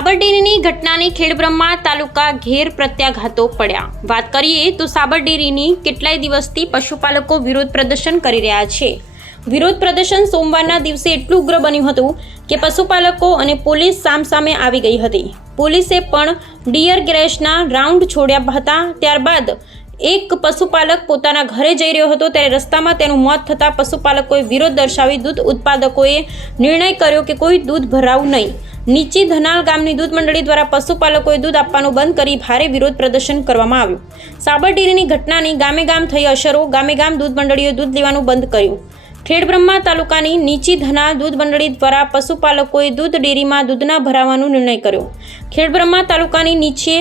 સાબરડેરીની ઘટનાની ખેડબ્રહ્મા તાલુકા ઘેર પ્રત્યાઘાતો પડ્યા. વાત કરીએ તો સાબરડેરીની કેટલાય દિવસથી પશુપાલકો વિરોધ પ્રદર્શન કરી રહ્યા છે. વિરોધ પ્રદર્શન સોમવારના દિવસે એટલું ઉગ્ર બન્યું હતું કે પશુપાલકો અને પોલીસ સામસામે આવી ગઈ હતી. પોલીસે પણ ડિયર ગ્રેશના રાઉન્ડ છોડ્યા હતા. ત્યારબાદ એક પશુપાલક પોતાના ઘરે જઈ રહ્યો હતો. ત્યારે રસ્તામાં તેનું મોત થતાં પશુપાલકોએ વિરોધ દર્શાવી દૂધ ઉત્પાદકોએ નિર્ણય કર્યો કે કોઈ દૂધ ભરાવું નહીં. નીચી ધનાલ ગામની દૂધ મંડળી દ્વારા પશુપાલકોએ દૂધ આપવાનું બંધ કરી ભારે વિરોધ પ્રદર્શન કરવામાં આવ્યું. સાબરડેરીની ઘટનાની ગામે ગામ થઈ અસરો ગામે ગામ દૂધ મંડળીઓએ દૂધ લેવાનું બંધ કર્યું. ખેડબ્રહ્મા તાલુકાની નીચી ધનાલ દૂધ મંડળી દ્વારા પશુપાલકોએ દૂધ ડેરીમાં દૂધના ભરાવાનો નિર્ણય કર્યો. ખેડબ્રહ્મા તાલુકાની નીચે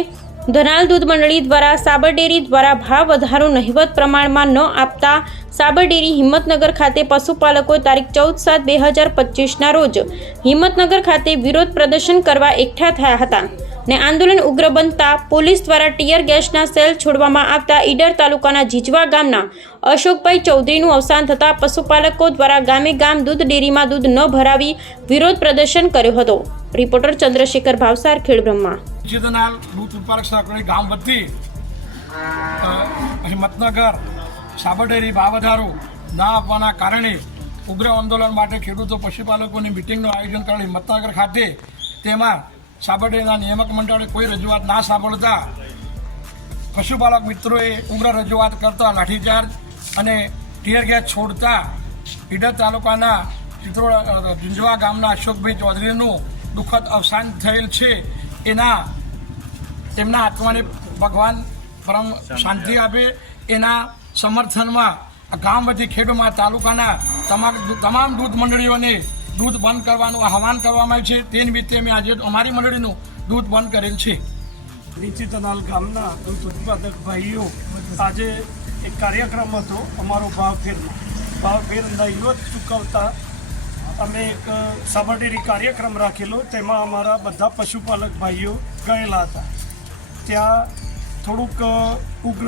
ધનાલ દૂધ મંડળી દ્વારા સાબરડેરી દ્વારા ભાવ વધારો નહિવત પ્રમાણમાં ન આપતા સાબરડેરી હિંમતનગર ખાતે પશુપાલકોએ તારીખ ચૌદ સાત બે હજાર પચીસના રોજ હિંમતનગર ખાતે વિરોધ પ્રદર્શન કરવા એકઠા થયા હતા ને આંદોલન ઉગ્ર બનતા પોલીસ દ્વારા ટીયર ગેસના સેલ છોડવામાં આવતા ઈડર તાલુકાના જીજવા ગામના અશોકભાઈ ચૌધરીનું અવસાન થતાં પશુપાલકો દ્વારા ગામે ગામ દૂધ ડેરીમાં દૂધ ન ભરાવી વિરોધ પ્રદર્શન કર્યો હતો. રિપોર્ટર ચંદ્રશેખર ભાવસાર, ખેડબ્રહ્મા. ચેતનાલ દૂધ ઉત્પાદક સહકારી ગામ વધી હિંમતનગર સાબરડેરી ભાવ વધારો ના આપવાના કારણે ઉગ્ર આંદોલન માટે ખેડૂતો, પશુપાલકોની મિટિંગનું આયોજન કરેલ હિંમતનગર ખાતે તેમાં સાબરડેરીના નિયામક મંડળે કોઈ રજૂઆત ના સાંભળતા પશુપાલક મિત્રોએ ઉગ્ર રજૂઆત કરતા લાઠીચાર્જ અને ટીયર ગેસ છોડતા ઈડર તાલુકાના ચિત્રો જુંજવા ગામના અશોકભાઈ ચૌધરીનું દુઃખદ અવસાન થયેલ છે. એના તેમના આત્માને ભગવાન પરમ શાંતિ આપે. એના સમર્થનમાં આ ગામ વતી ખેડૂમાં તાલુકાના તમામ તમામ દૂધ મંડળીઓને દૂધ બંધ કરવાનું આહવાન કરવામાં આવ્યું છે. તે નિમિત્તે મેં આજે અમારી મંડળીનું દૂધ બંધ કરેલ છે. નીચેતનાલ ગામના દૂધ ઉત્પાદક ભાઈઓ આજે એક કાર્યક્રમ હતો અમારો ભાવફેરનો ભાવફેર નહીવત ચૂકવતા અમે એક સાબરડેરી કાર્યક્રમ રાખેલો તેમાં અમારા બધા પશુપાલક ભાઈઓ ગયેલા હતા. ત્યાં થોડુંક ઉગ્ર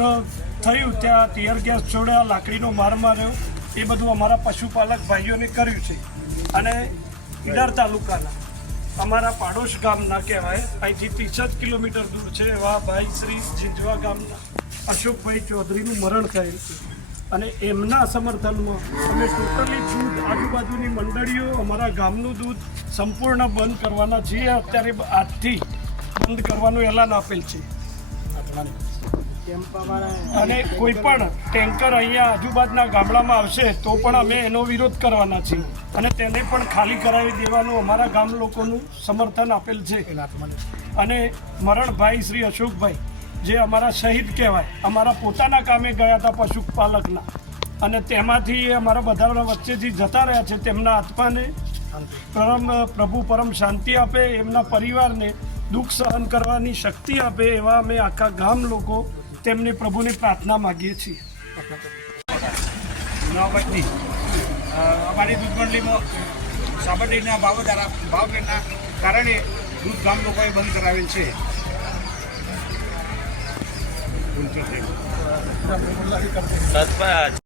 થયું, ત્યાં ટીયર ગેસ છોડ્યા, લાકડીનો માર માર્યો. એ બધું અમારા પશુપાલક ભાઈઓને કર્યું છે. અને ઈડર તાલુકાના, અમારા પાડોશ ગામના કહેવાય, અહીંથી ત્રીસ જ કિલોમીટર દૂર છે એવા ભાઈ શ્રી જીંજવા ગામના, અશોકભાઈ ચૌધરીનું મરણ થયેલ છે. અને એમના સમર્થનમાં અમે ટોટલી દૂધ આજુબાજુની મંડળીઓ, અમારા ગામનું દૂધ સંપૂર્ણ બંધ કરવાના છીએ અત્યારે આજથી બંધ કરવાનું એલાન આપેલ છે. અને કોઈ પણ ટેન્કર અહીંયા આજુબાજુના ગામડામાં આવશે, તો પણ અમે એનો વિરોધ કરવાના છીએ. અને તેને પણ ખાલી કરાવી દેવાનું અમારા ગામ લોકોનું સમર્થન આપેલ છે. અને મરણભાઈ શ્રી અશોકભાઈ, જે અમારા શહીદ કહેવાય, અમારા પોતાના કામે ગયા હતા પશુપાલકના. અને તેમાંથી અમારા બધા વચ્ચેથી જતા રહ્યા છે, તેમના આત્માને પરમ, પ્રભુ પરમ શાંતિ આપે, એમના પરિવારને દુઃખ સહન કરવાની શક્તિ આપે એવા અમે આખા ગામ લોકો તેમની પ્રભુની પ્રાર્થના માગીએ છીએ. નવપત્ની અમારી દૂધ મંડળીમાં સાબરડીના ભાવ ભાવના કારણે દૂધ ગામ લોકોએ બંધ કરાવેલ છે.